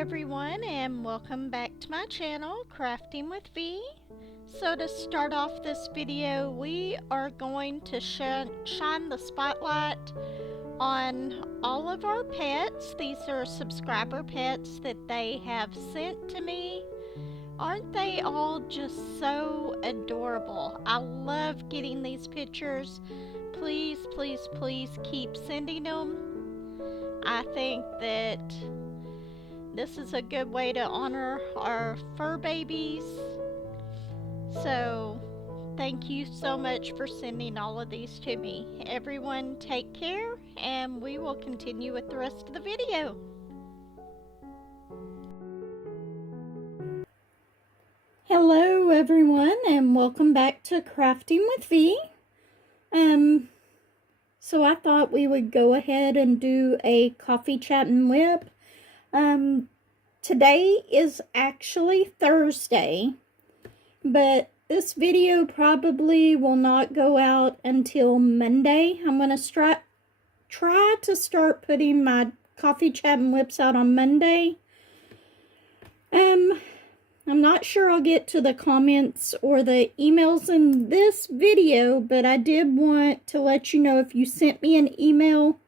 everyone, and welcome back to my channel, Crafting with V. So to start off this video, we are going to shine the spotlight on all of our pets. These are subscriber pets that they have sent to me. Aren't they all just so adorable? I love getting these pictures. Please, please, please keep sending them. I think that this is a good way to honor our fur babies. So, thank you so much for sending all of these to me. Everyone take care, and we will continue with the rest of the video. Hello everyone, and welcome back to Crafting with V. So I thought we would go ahead and do a coffee chat and whip. Today is actually Thursday, but this video probably will not go out until Monday. I'm going to try to start putting my coffee chat and whips out on Monday. I'm not sure I'll get to the comments or the emails in this video, but I did want to let you know if you sent me an email,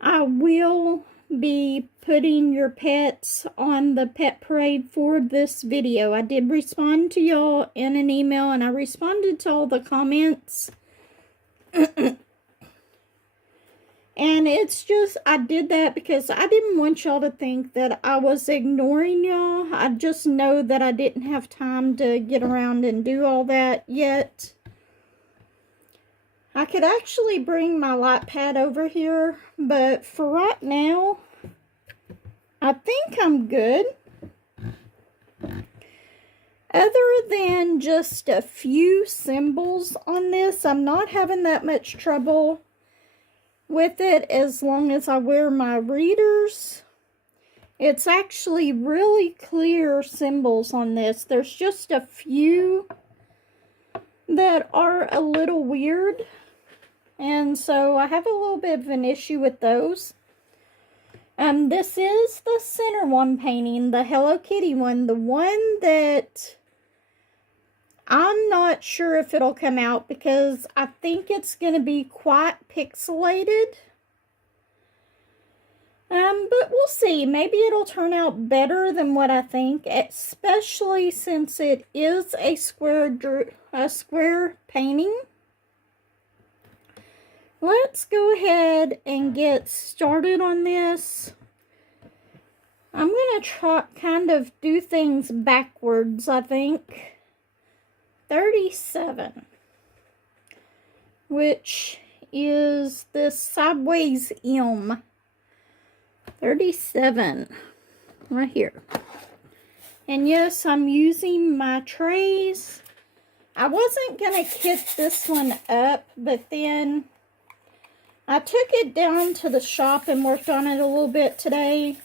I will be putting your pets on the pet parade for this video. I did respond to y'all in an email, and I responded to all the comments. And it's just, I did that because I didn't want y'all to think that I was ignoring y'all. I just know that I didn't have time to get around and do all that yet. I could actually bring my lightpad over here, but for right now, I think I'm good. Other than just a few symbols on this, I'm not having that much trouble with it as long as I wear my readers. It's actually really clear symbols on this. There's just a few that are a little weird, and so I have a little bit of an issue with those. This is the center one painting, the Hello Kitty one, the one that I'm not sure if it'll come out because I think it's going to be quite pixelated. But we'll see. Maybe it'll turn out better than what I think, especially since it is a square painting. Let's go ahead and get started on this. I'm going to try kind of do things backwards, I think. 37, which is this sideways M. 37 right here. And yes, I'm using my trays. I wasn't gonna kit this one up, but then I took it down to the shop and worked on it a little bit today.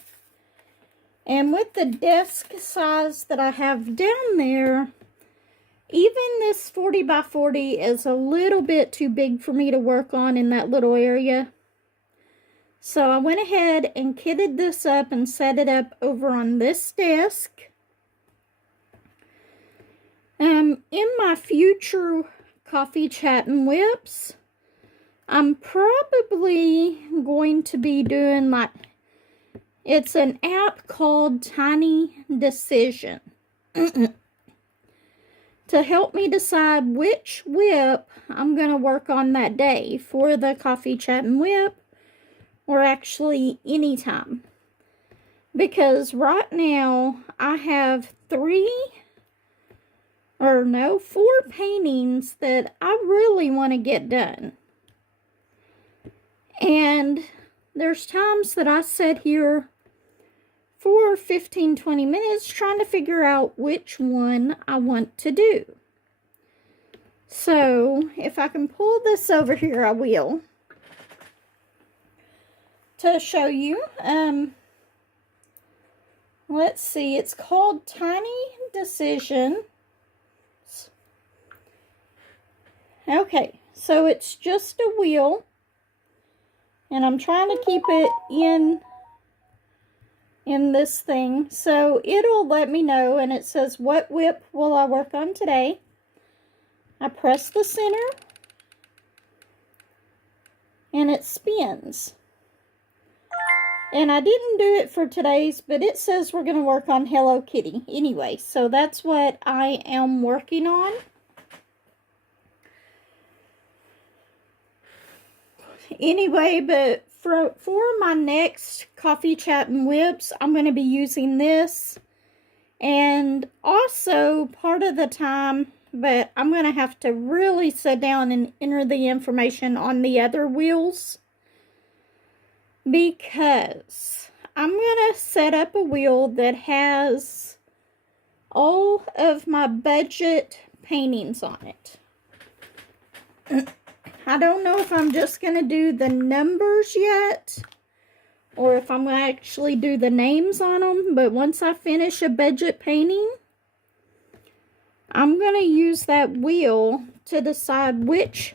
And with the desk size that I have down there, even this 40 by 40 is a little bit too big for me to work on in that little area. So I went ahead and kitted this up and set it up over on this desk. In my future coffee chat and whips, I'm probably going to be doing like, it's an app called Tiny Decision. To help me decide which whip I'm going to work on that day for the coffee chat and whip, or actually anytime. Because right now I have 4 paintings that I really want to get done. And there's times that I sit here for 15-20 minutes trying to figure out which one I want to do. So if I can pull this over here, I will, to show you. Let's see, it's called Tiny Decision. Okay, so it's just a wheel, and I'm trying to keep it in in this thing. So it'll let me know, and it says, what WIP will I work on today? I press the center, and it spins. And I didn't do it for today's, but it says we're going to work on Hello Kitty anyway. So that's what I am working on. Anyway, but for my next coffee chat and whips, I'm going to be using this. And also part of the time, but I'm going to have to really sit down and enter the information on the other wheels, because I'm going to set up a wheel that has all of my budget paintings on it. I don't know if I'm just going to do the numbers yet, or if I'm going to actually do the names on them. But once I finish a budget painting, I'm going to use that wheel to decide which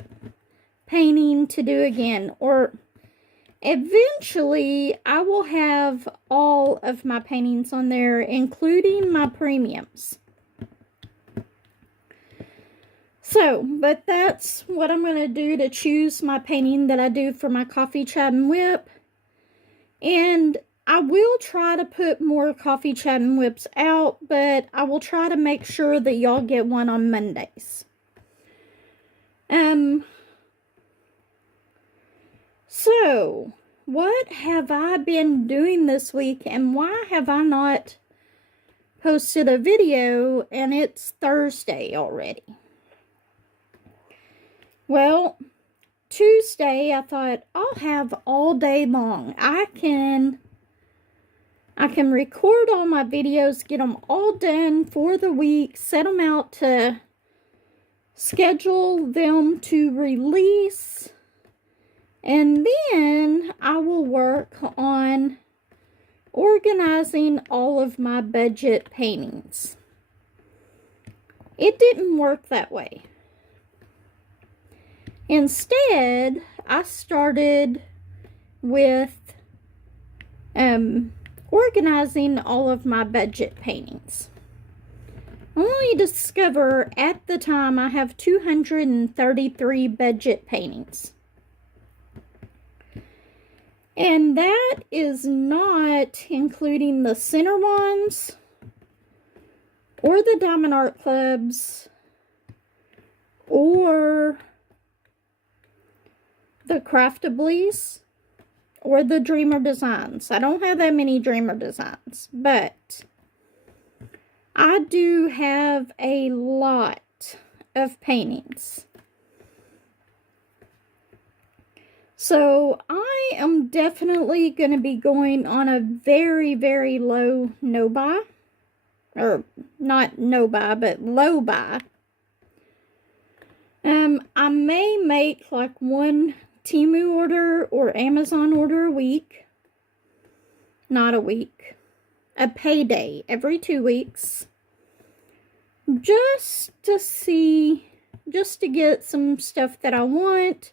painting to do again. Or eventually, I will have all of my paintings on there, including my premiums. So, but that's what I'm going to do to choose my painting that I do for my coffee chat and whip. And I will try to put more coffee chat and whips out, but I will try to make sure that y'all get one on Mondays. So, what have I been doing this week, and why have I not posted a video, and it's Thursday already? Well, Tuesday, I thought I'll have all day long. I can record all my videos, get them all done for the week, set them out to schedule them to release, and then I will work on organizing all of my budget paintings. It didn't work that way. Instead, I started with organizing all of my budget paintings. I only discover at the time I have 233 budget paintings. And that is not including the center ones, or the Diamond Art Clubs, or the Craftablies, or the Dreamer Designs. I don't have that many Dreamer Designs, but I do have a lot of paintings. So I am definitely going to be going on a very, very low no-buy. Or not no-buy, but low-buy. I may make like one Temu order or Amazon order a week. Not a week. A payday every 2 weeks. Just to see, just to get some stuff that I want.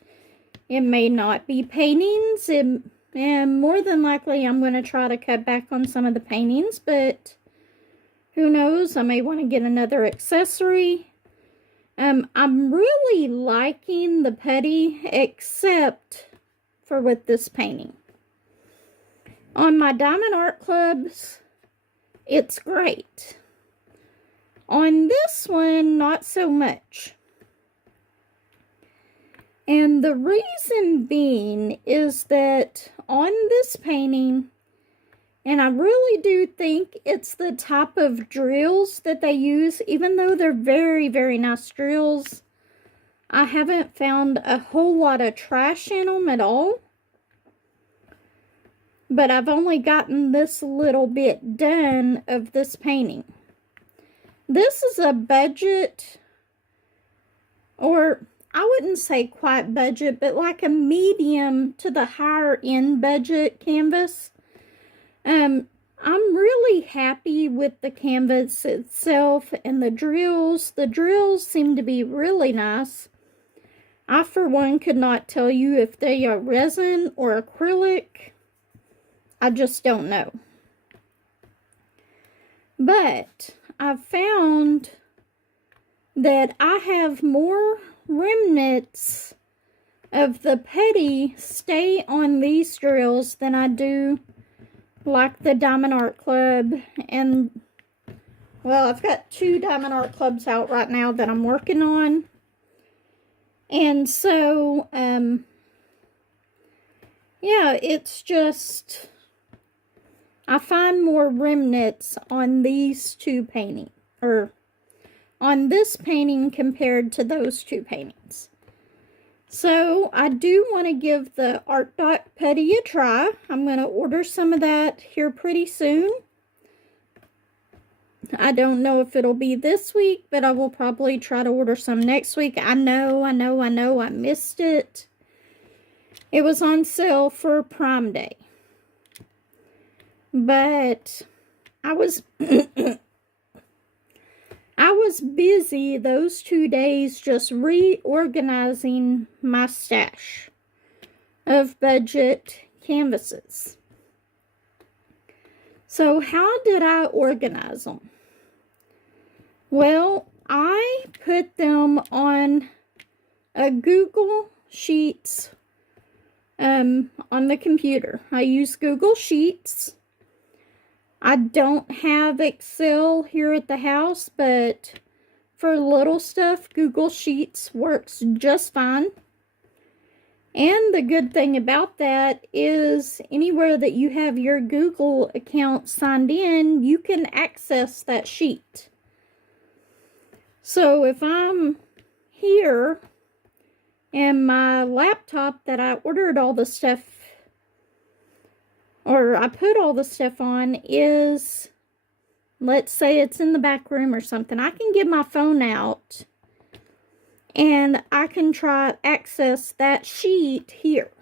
It may not be paintings, and more than likely I'm going to try to cut back on some of the paintings, but who knows, I may want to get another accessory. I'm really liking the putty, except for with this painting. On my Diamond Art Clubs, it's great. On this one, not so much. And the reason being is that on this painting, and I really do think it's the type of drills that they use, even though they're very, very nice drills, I haven't found a whole lot of trash in them at all. But I've only gotten this little bit done of this painting. This is a budget, or I wouldn't say quite budget, but like a medium to the higher end budget canvas. I'm really happy with the canvas itself and the drills. The drills seem to be really nice. I, for one, could not tell you if they are resin or acrylic. I just don't know. But I've found that I have more remnants of the putty stay on these drills than I do like the Diamond Art Club. And, well, I've got 2 Diamond Art Clubs out right now that I'm working on. And so, yeah, it's just, I find more remnants on these 2 paintings, or on this painting compared to those 2 paintings. So I do want to give the Art Dot Putty a try. I'm going to order some of that here pretty soon. I don't know if it'll be this week, but I will probably try to order some next week. I know, I missed it. It was on sale for Prime Day. But I was I was busy those 2 days just reorganizing my stash of budget canvases. So how did I organize them? Well, I put them on a Google Sheets on the computer. I use Google Sheets. I don't have Excel here at the house, but for little stuff, Google Sheets works just fine. And the good thing about that is anywhere that you have your Google account signed in, you can access that sheet. So if I'm here and my laptop that I ordered all the stuff, or I put all the stuff on, is, let's say it's in the back room or something, I can get my phone out and I can try to access that sheet here.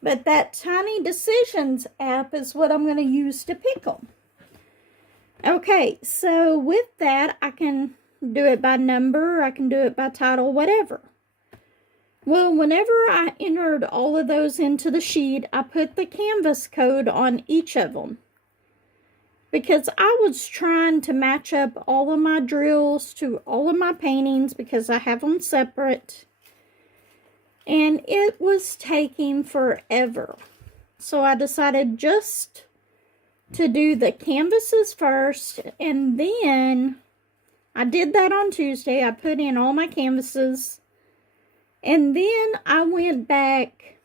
But that Tiny Decisions app is what I'm going to use to pick them. Okay, so with that, I can do it by number, I can do it by title, whatever. Well, whenever I entered all of those into the sheet, I put the canvas code on each of them. Because I was trying to match up all of my drills to all of my paintings because I have them separate. And it was taking forever. So I decided just to do the canvases first, and then I did that on Tuesday. I put in all my canvases. And then I went back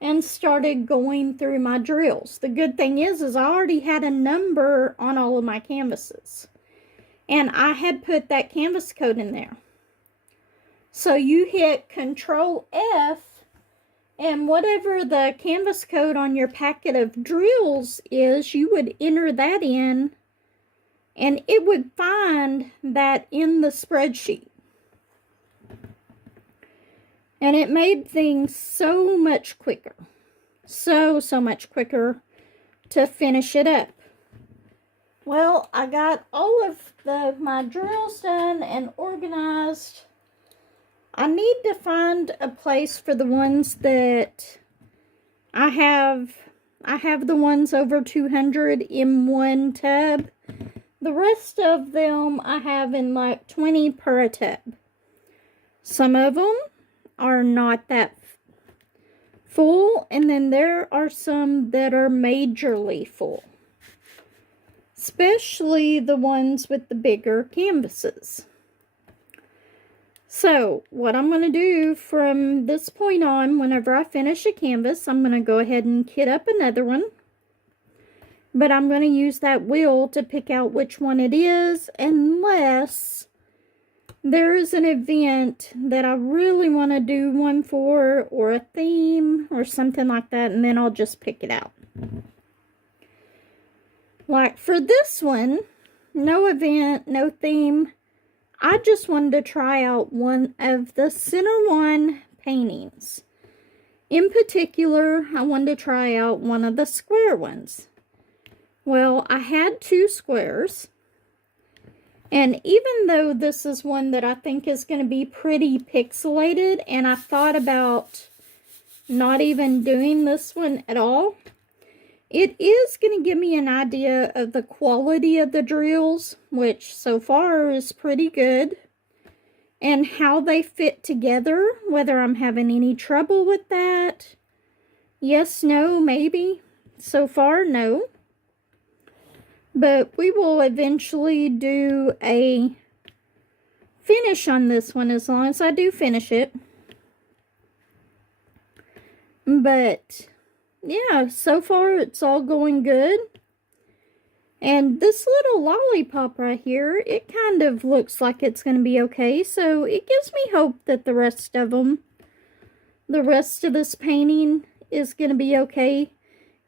and started going through my drills. The good thing is I already had a number on all of my canvases. And I had put that canvas code in there. So you hit Control F, and whatever the canvas code on your packet of drills is, you would enter that in, and it would find that in the spreadsheet. And it made things so much quicker. So much quicker to finish it up. Well, I got all of my drills done and organized. I need to find a place for the ones that I have. I have the ones over 200 in one tub. The rest of them I have in like 20 per a tub. Some of them are not that full, and then there are some that are majorly full, especially the ones with the bigger canvases. So what I'm going to do from this point on, whenever I finish a canvas, I'm going to go ahead and kit up another one, but I'm going to use that wheel to pick out which one it is, unless there is an event that I really want to do one for, or a theme, or something like that, and then I'll just pick it out. Like for this one, no event, no theme. I just wanted to try out one of the center one paintings. In particular, I wanted to try out one of the square ones. Well, I had 2 squares. And even though this is one that I think is going to be pretty pixelated, and I thought about not even doing this one at all, It is going to give me an idea of the quality of the drills, which so far is pretty good, and how they fit together, whether I'm having any trouble with that. Yes, no, maybe. So far, no. But we will eventually do a finish on this one as long as I do finish it. But yeah, so far it's all going good. And this little lollipop right here, it kind of looks like it's going to be okay. So it gives me hope that the rest of this painting is going to be okay,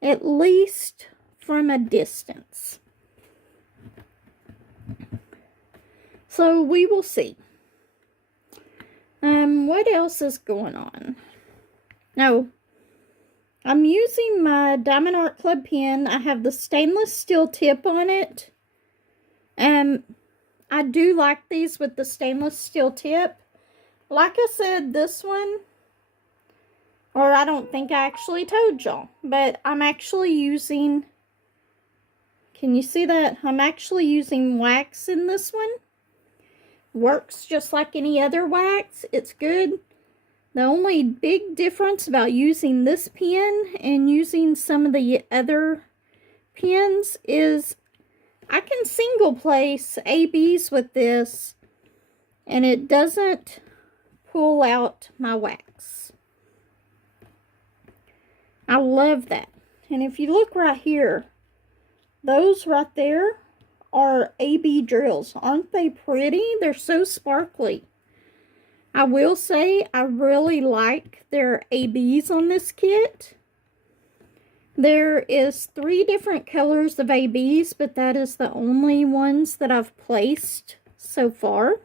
at least from a distance. So we will see. What else is going on? No. I'm using my Diamond Art Club pen. I have the stainless steel tip on it. I do like these with the stainless steel tip. Like I said, this one, or I don't think I actually told y'all, but I'm actually using, can you see that? I'm actually using wax in this one. Works just like any other wax. It's good. The only big difference about using this pen and using some of the other pens is I can single place ABs with this and it doesn't pull out my wax. I love that. And if you look right here, those right there are AB drills. Aren't they pretty? They're so sparkly. I will say I really like their ABs on this kit. There is 3 different colors of ABs, but that is the only ones that I've placed so far.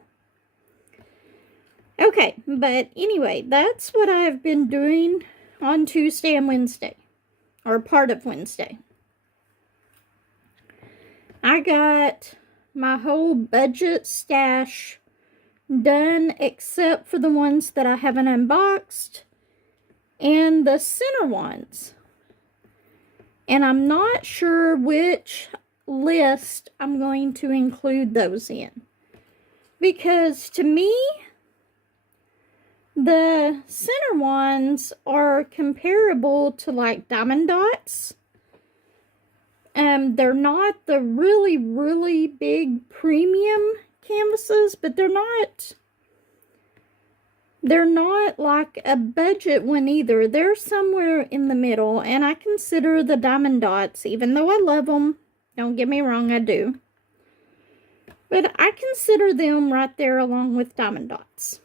Okay, but anyway, that's what I've been doing on Tuesday and Wednesday, or part of Wednesday. I got my whole budget stash done except for the ones that I haven't unboxed and the center ones. And I'm not sure which list I'm going to include those in. Because to me, the center ones are comparable to like diamond dots. They're not the really, really big premium canvases, but they're not like a budget one either. They're somewhere in the middle, and I consider the diamond dots, even though I love them, don't get me wrong, I do, but I consider them right there along with diamond dots.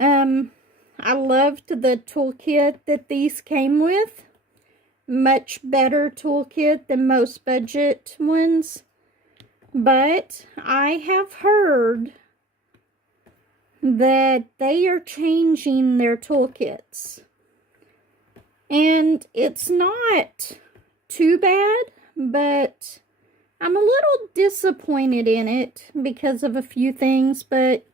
I loved the toolkit that these came with. Much better toolkit than most budget ones. But I have heard that they are changing their toolkits. And it's not too bad, but I'm a little disappointed in it because of a few things, but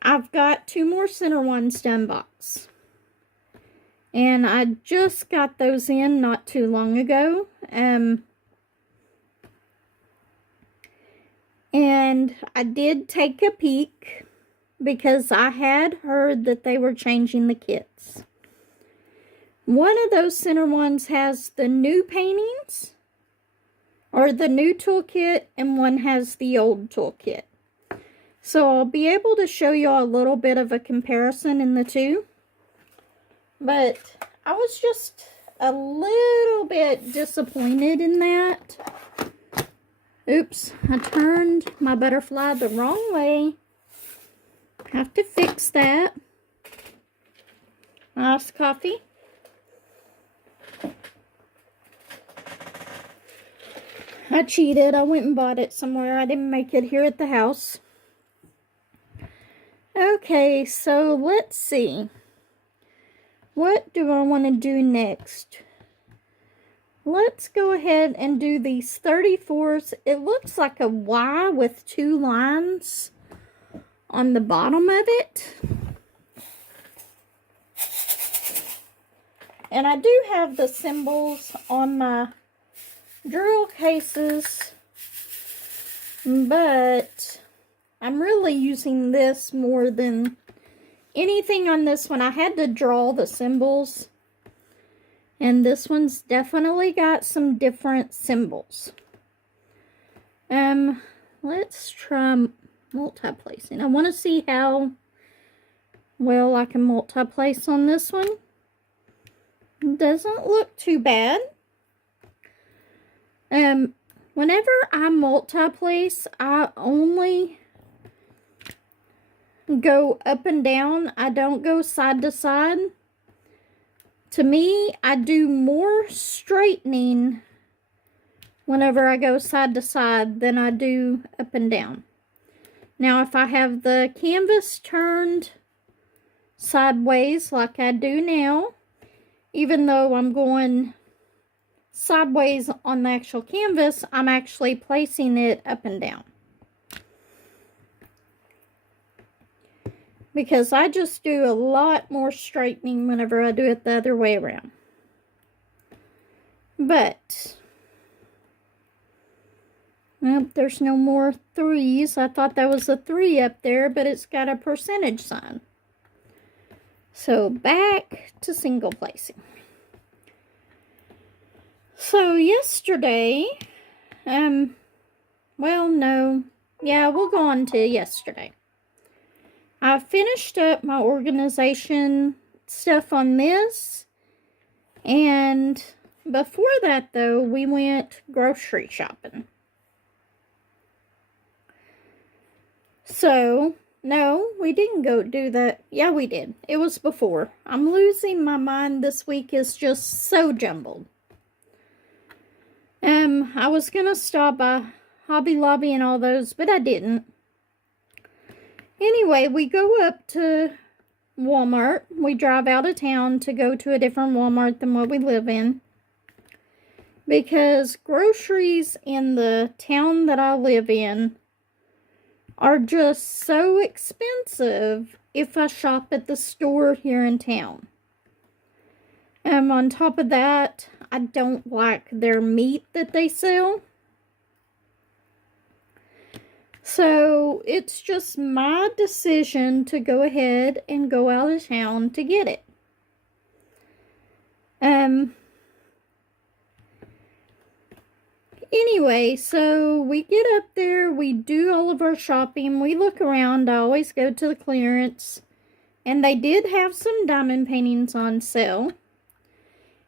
I've got 2 more center ones to unbox. And I just got those in not too long ago. And I did take a peek because I had heard that they were changing the kits. One of those center ones has the new paintings, or the new toolkit, and one has the old toolkit. So I'll be able to show you a little bit of a comparison in the two. But I was just a little bit disappointed in that. Oops, I turned my butterfly the wrong way. Have to fix that. Nice coffee. I cheated. I went and bought it somewhere. I didn't make it here at the house. Okay, so let's see. What do I want to do next? Let's go ahead and do these 34s. It looks like a Y with 2 lines on the bottom of it. And I do have the symbols on my drill cases, but I'm really using this more than anything on this one. I had to draw the symbols, and this one's definitely got some different symbols. Let's try multi-placing. I want to see how well I can multi-place on this one. Doesn't look too bad. Whenever I multi-place, I only go up and down. I don't go side to side. To me, I do more straightening whenever I go side to side than I do up and down. Now, if I have the canvas turned sideways like I do now, even though I'm going sideways on the actual canvas, I'm actually placing it up and down. Because I just do a lot more straightening whenever I do it the other way around. But, well, there's no more 3s. I thought that was a 3 up there, but it's got a percentage sign. So, back to single placing. So, yesterday, well, no. Yeah, we'll go on to yesterday. I finished up my organization stuff on this, and before that, though, we went grocery shopping. So, no, we didn't go do that. Yeah, we did. It was before. I'm losing my mind. This week is just so jumbled. I was going to stop by Hobby Lobby and all those, but I didn't. Anyway, we go up to Walmart. We drive out of town to go to a different Walmart than what we live in. Because groceries in the town that I live in are just so expensive if I shop at the store here in town. On top of that, I don't like their meat that they sell. So, it's just my decision to go ahead and go out of town to get it. Anyway, so we get up there, we do all of our shopping, we look around. I always go to the clearance, and they did have some diamond paintings on sale.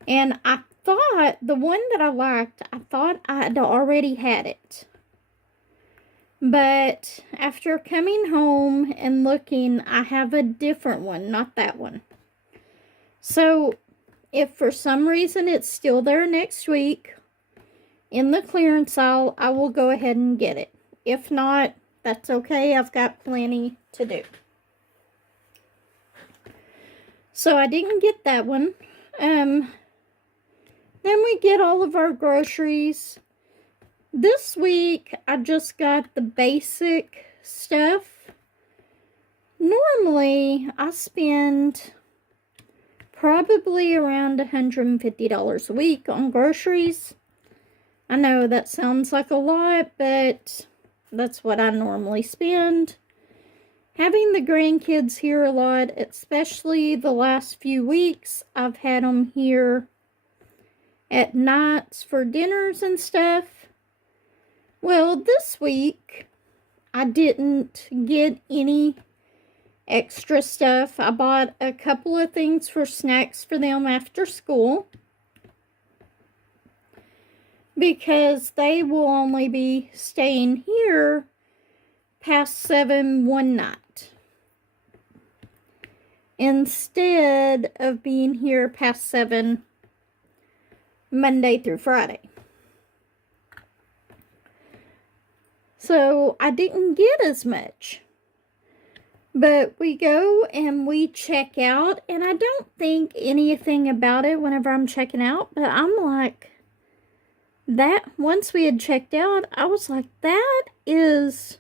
And I thought, the one that I liked, I thought I'd already had it. But after coming home and looking, I have a different one, not that one. So, if for some reason it's still there next week, in the clearance aisle, I will go ahead and get it. If not, that's okay. I've got plenty to do. So, I didn't get that one. Then we get all of our groceries. This week, I just got the basic stuff. Normally, I spend probably around $150 a week on groceries. I know that sounds like a lot, but that's what I normally spend. Having the grandkids here a lot, especially the last few weeks, I've had them here at nights for dinners and stuff. Well, this week, I didn't get any extra stuff. I bought a couple of things for snacks for them after school, because they will only be staying here past 7 one night, instead of being here past 7 Monday through Friday. So, I didn't get as much. But we go and we check out, and I don't think anything about it whenever I'm checking out, but I'm like, that, once we had checked out, I was like, that is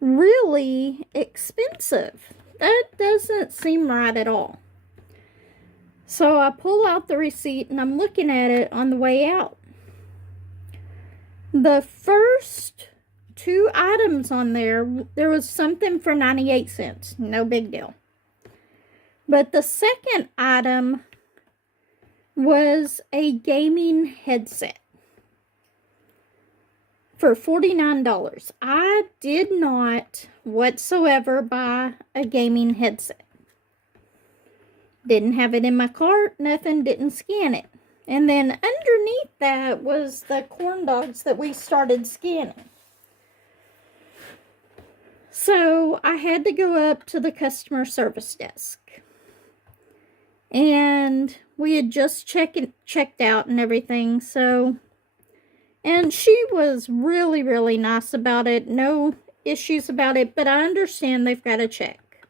really expensive. That doesn't seem right at all. So I pull out the receipt and I'm looking at it on the way out. The first 2 items on there was something for 98 cents. No big deal. But the second item was a gaming headset for $49. I did not whatsoever buy a gaming headset. Didn't have it in my cart, nothing, didn't scan it. And then underneath that was the corn dogs that we started scanning. So I had to go up to the customer service desk. And we had just checked out and everything, so... And she was really, really nice about it. No issues about it, but I understand they've got to check.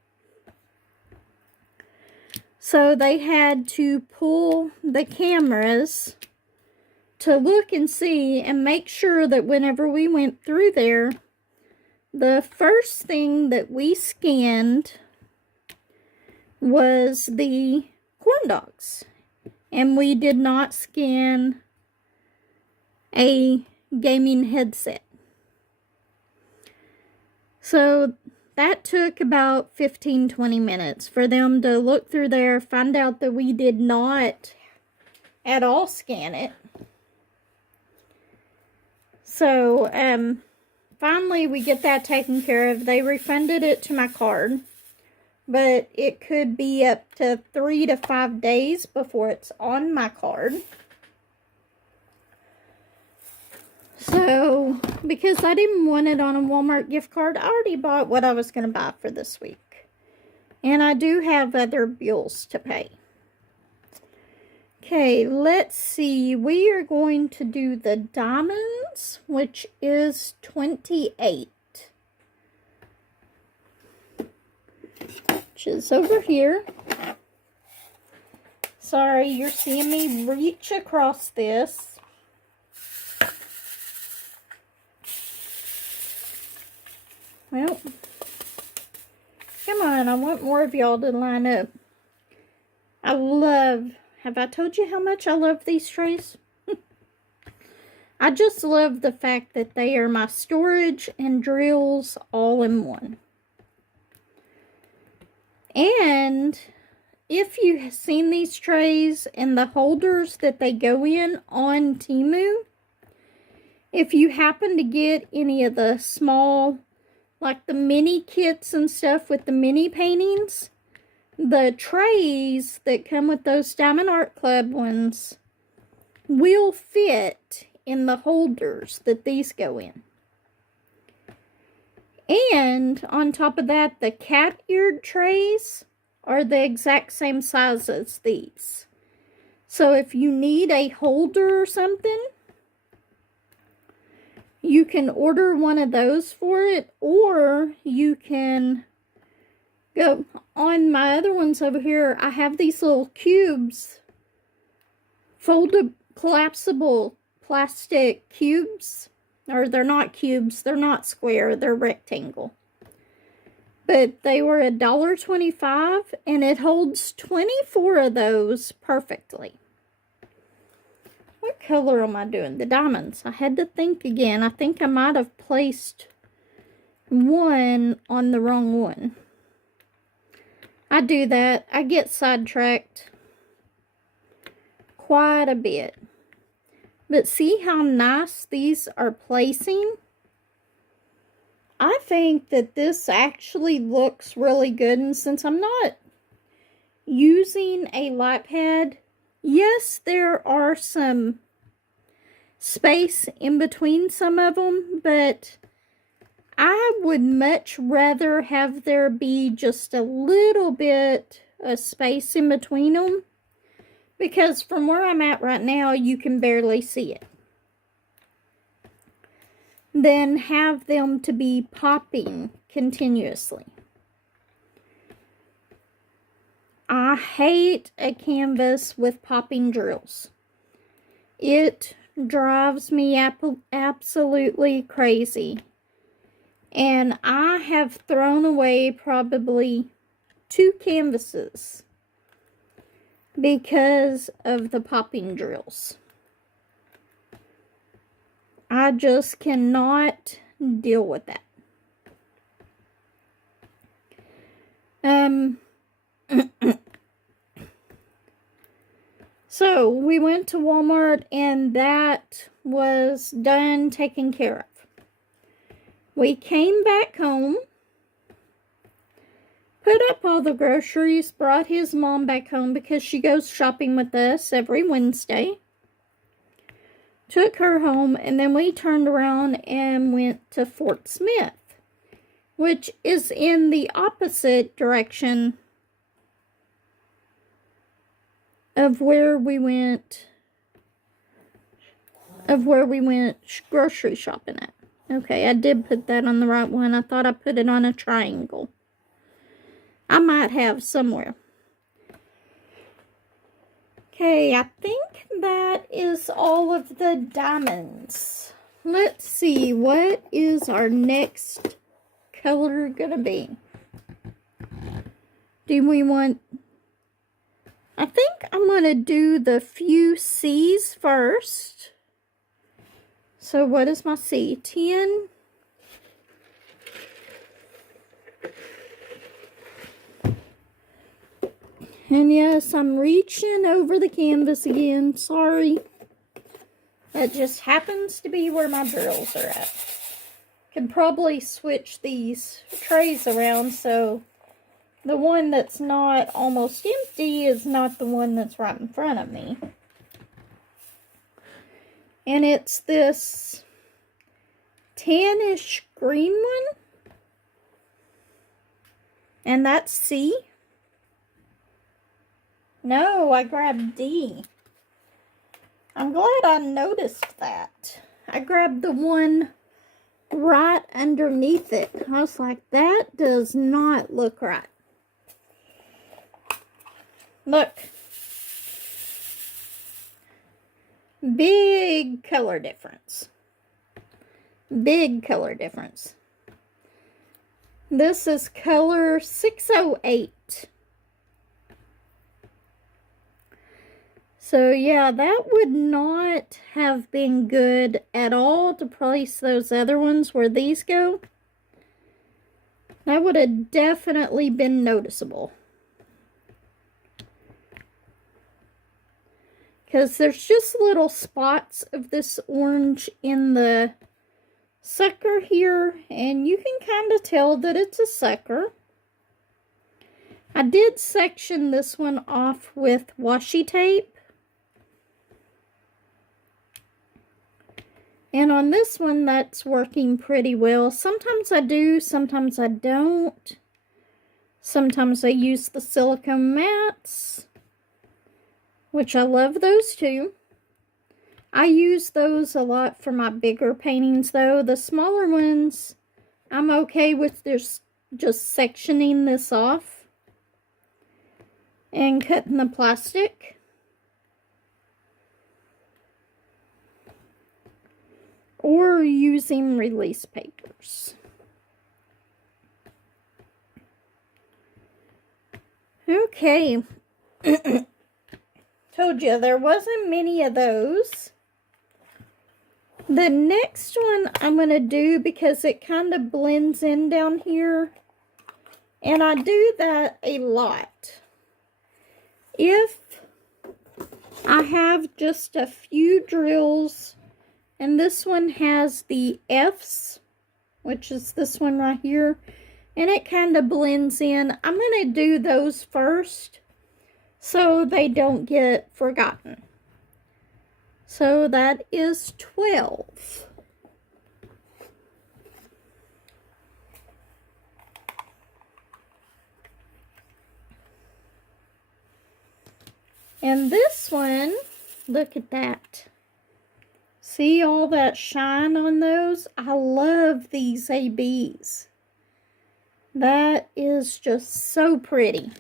So they had to pull the cameras to look and see and make sure that whenever we went through there, the first thing that we scanned was the corn dogs. And we did not scan a gaming headset. So that took about 15-20 minutes for them to look through there, find out that we did not at all scan it. So finally we get that taken care of. They refunded it to my card, but it could be up to 3 to 5 days before it's on my card. So, because I didn't want it on a Walmart gift card, I already bought what I was going to buy for this week. And I do have other bills to pay. Okay, let's see. We are going to do the diamonds, which is 28. Which is over here. Sorry, you're seeing me reach across this. Well, come on, I want more of y'all to line up. Have I told you how much I love these trays? I just love the fact that they are my storage and drills all in one. And if you have seen these trays and the holders that they go in on Temu, if you happen to get any of the small, like the mini kits and stuff with the mini paintings, the trays that come with those Diamond Art Club ones will fit in the holders that these go in. And on top of that, the cat-eared trays are the exact same size as these. So if you need a holder or something, you can order one of those for it, or you can go on my other ones over here. I have these little cubes, folded, collapsible plastic cubes, or they're not cubes, they're not square, they're rectangle. But they were $1.25, and it holds 24 of those perfectly. What color am I doing? The diamonds. I had to think again. I think I might have placed one on the wrong one. I do that. I get sidetracked quite a bit. But see how nice these are placing? I think that this actually looks really good. And since I'm not using a light pad, yes, there are some space in between some of them, but I would much rather have there be just a little bit of space in between them, because from where I'm at right now, you can barely see it. Then have them to be popping continuously. I hate a canvas with popping drills. It drives me absolutely crazy. And I have thrown away probably 2 canvases because of the popping drills. I just cannot deal with that. So we went to Walmart and that was done, taken care of. We came back home, put up all the groceries, brought his mom back home because she goes shopping with us every Wednesday. Took her home, and then we turned around and went to Fort Smith, which is in the opposite direction of where we went grocery shopping at. Okay, I did put that on the right one. I thought I put it on a triangle. I might have somewhere. Okay, I think that is all of the diamonds. Let's see, what is our next color gonna be? Do we want... I think I'm going to do the few C's first. So what is my C? 10. And yes, I'm reaching over the canvas again. Sorry. That just happens to be where my drills are at. Could probably switch these trays around so the one that's not almost empty is not the one that's right in front of me. And it's this tannish green one. And that's C. No, I grabbed D. I'm glad I noticed that. I grabbed the one right underneath it. I was like, that does not look right. Look. Big color difference. Big color difference. This is color 608. So yeah, that would not have been good at all to place those other ones where these go. That would have definitely been noticeable. Because there's just little spots of this orange in the sucker here, and you can kind of tell that it's a sucker. I did section this one off with washi tape. And on this one, that's working pretty well. Sometimes I do, sometimes I don't. Sometimes I use the silicone mats, which I love those too. I use those a lot for my bigger paintings though. The smaller ones, I'm okay with just sectioning this off and cutting the plastic. Or using release papers. Okay. Told you there wasn't many of those. The next one I'm going to do because it kind of blends in down here. And I do that a lot. If I have just a few drills, and this one has the F's, which is this one right here, and it kind of blends in. I'm going to do those first so they don't get forgotten. So that is 12. And this one, look at that. See all that shine on those? I love these ABs. That is just so pretty.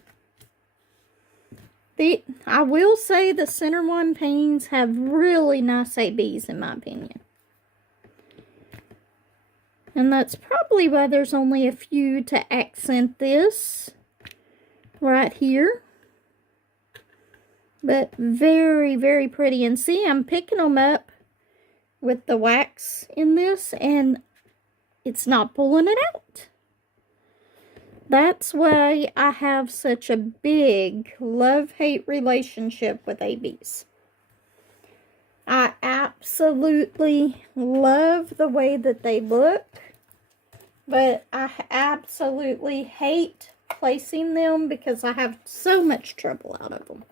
I will say the center one paintings have really nice ABs in my opinion. And that's probably why there's only a few to accent this right here. But very, very pretty. And see, I'm picking them up with the wax in this, and it's not pulling it out. That's why I have such a big love-hate relationship with ABs. I absolutely love the way that they look, but I absolutely hate placing them because I have so much trouble out of them.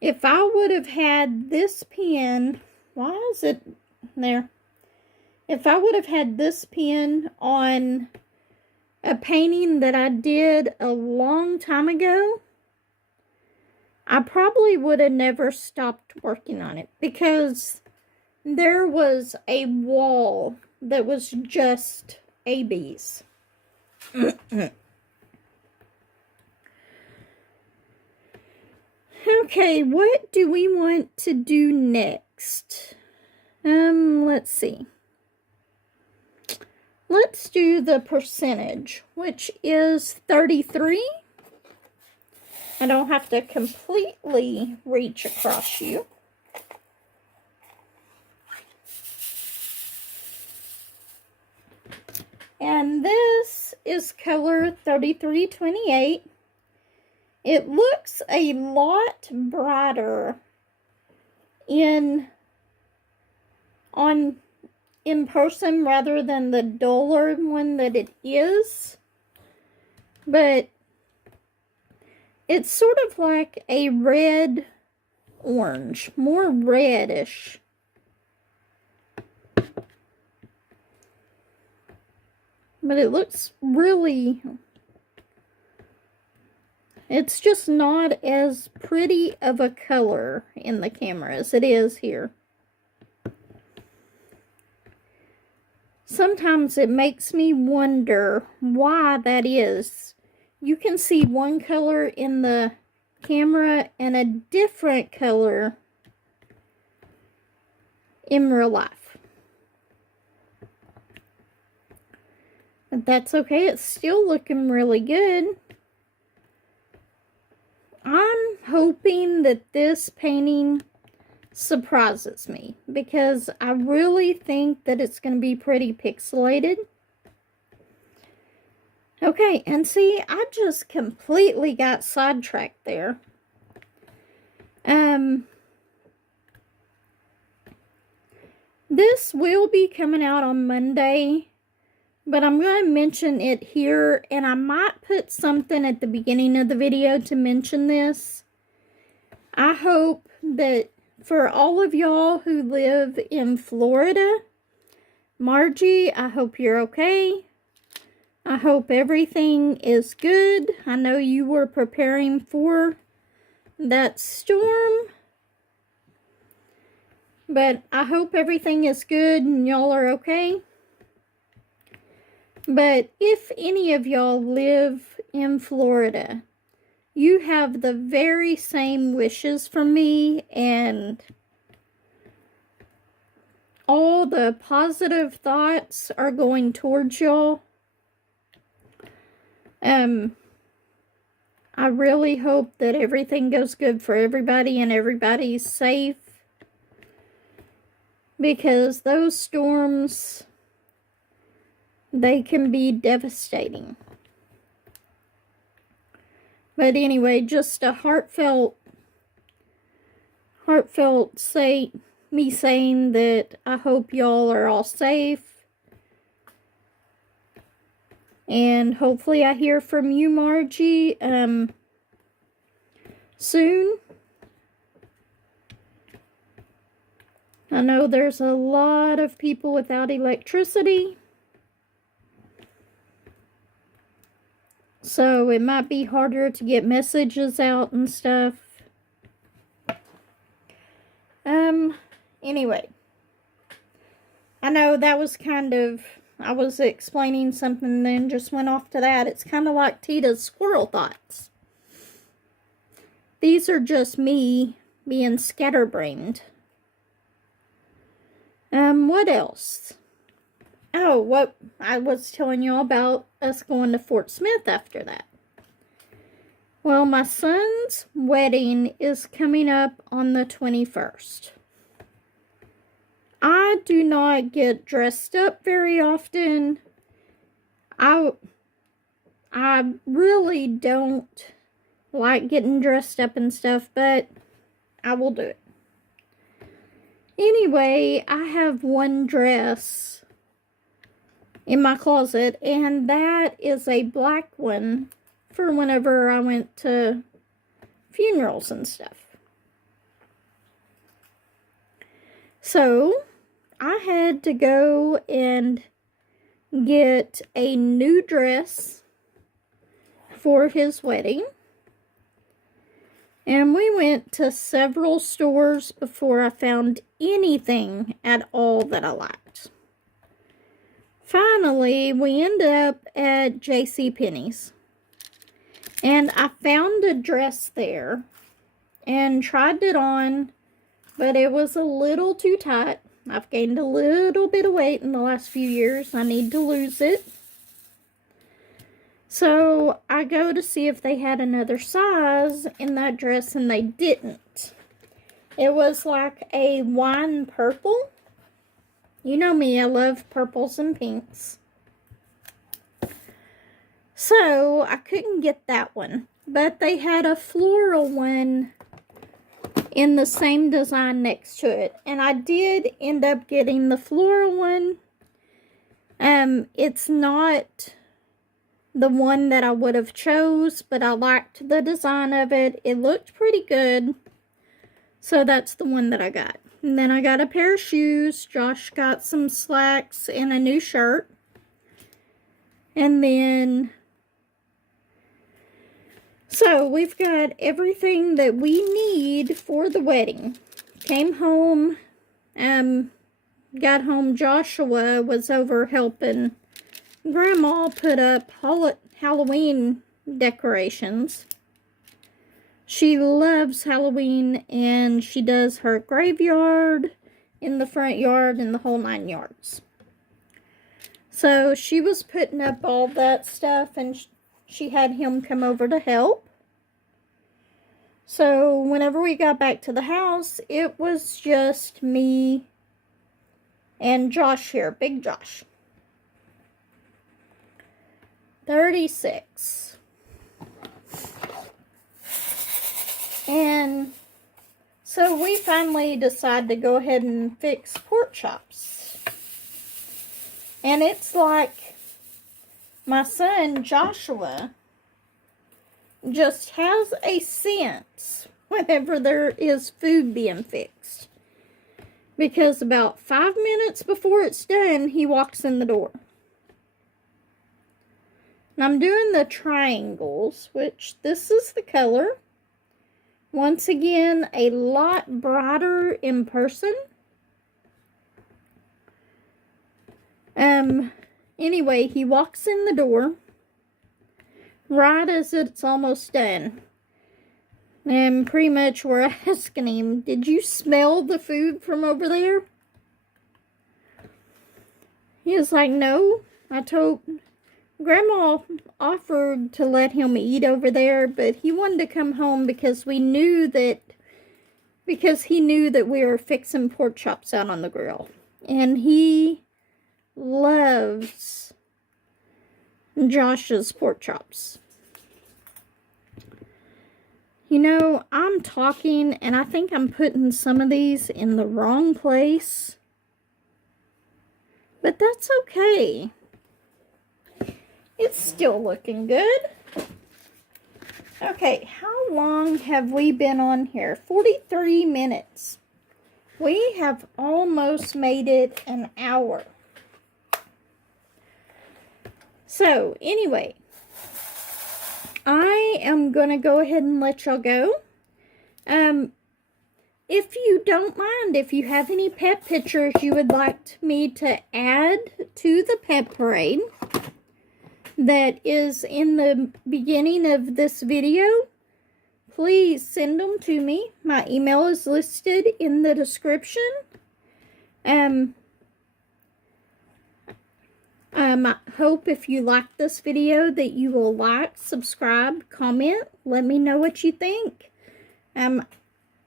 If I would have had this pen, why is it there? If I would have had this pen on a painting that I did a long time ago, I probably would have never stopped working on it because there was a wall that was just ABs. Okay, what do we want to do next? Let's see. Let's do the percentage, which is 33. I don't have to completely reach across you. And this is color 3328. It looks a lot brighter in person rather than the duller one that it is. But it's sort of like a red orange, more reddish. But it looks really, it's just not as pretty of a color in the camera as it is here. Sometimes it makes me wonder why that is. You can see one color in the camera and a different color in real life. But that's okay. It's still looking really good. I'm hoping that this painting surprises me because I really think that it's going to be pretty pixelated. Okay, and see, I just completely got sidetracked there. This will be coming out on Monday, but I'm going to mention it here, and I might put something at the beginning of the video to mention this. I hope that for all of y'all who live in Florida, Margie, I hope you're okay. I hope everything is good. I know you were preparing for that storm, but I hope everything is good and y'all are okay. But if any of y'all live in Florida, you have the very same wishes from me, and all the positive thoughts are going towards y'all. I really hope that everything goes good for everybody and everybody's safe, because those storms, they can be devastating. But anyway, just a heartfelt me saying that I hope y'all are all safe. And hopefully I hear from you, Margie, soon. I know there's a lot of people without electricity, so it might be harder to get messages out and stuff. Anyway, I know that was kind of, I was explaining something and then just went off to that. It's kind of like Tita's squirrel thoughts. These are just me being scatterbrained. What else? Oh, what I was telling you all about us going to Fort Smith after that. Well, my son's wedding is coming up on the 21st. I do not get dressed up very often. I really don't like getting dressed up and stuff, but I will do it. Anyway, I have one dress in my closet, and that is a black one for whenever I went to funerals and stuff. So, I had to go and get a new dress for his wedding. And we went to several stores before I found anything at all that I liked. Finally, we ended up at JCPenney's. And I found a dress there and tried it on, but it was a little too tight. I've gained a little bit of weight in the last few years. I need to lose it. So I go to see if they had another size in that dress, and they didn't. It was like a wine purple. You know me, I love purples and pinks. So, I couldn't get that one. But they had a floral one in the same design next to it. And I did end up getting the floral one. It's not the one that I would have chose, but I liked the design of it. It looked pretty good. So, that's the one that I got. And then I got a pair of shoes. Josh got some slacks and a new shirt. And then... So, we've got everything that we need for the wedding. Came home, got home, Joshua was over helping Grandma put up Halloween decorations. She loves Halloween, and she does her graveyard in the front yard and the whole 9 yards. So, she was putting up all that stuff, and she had him come over to help. So, whenever we got back to the house, it was just me and Josh here, Big Josh. 36. And so we finally decided to go ahead and fix pork chops. And it's like my son Joshua just has a sense whenever there is food being fixed. Because about 5 minutes before it's done, he walks in the door. And I'm doing the triangles, which this is the color. Once again, a lot brighter in person. Anyway, he walks in the door right as it's almost done. And pretty much we're asking him, did you smell the food from over there? He was like, no. I told Grandma offered to let him eat over there, but he wanted to come home because he knew that we were fixing pork chops out on the grill. And he loves Josh's pork chops. You know, I'm talking, and I think I'm putting some of these in the wrong place. But that's okay. It's still looking good. Okay, how long have we been on here? 43 minutes. We have almost made it an hour. So, anyway, I am going to go ahead and let y'all go. If you don't mind, if you have any pet pictures you would like me to add to the pet parade that is in the beginning of this video, please send them to me. My email is listed in the description. I hope if you like this video that you will like, subscribe, comment. Let me know what you think. I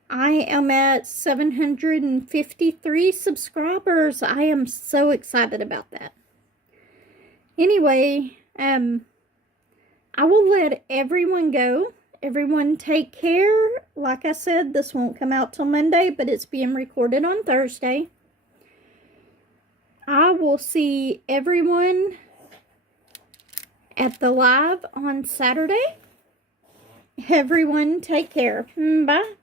am at 753 subscribers. I am so excited about that. Anyway, I will let everyone go. Everyone take care. Like I said, this won't come out till Monday, but it's being recorded on Thursday. I will see everyone at the live on Saturday. Everyone take care. Bye.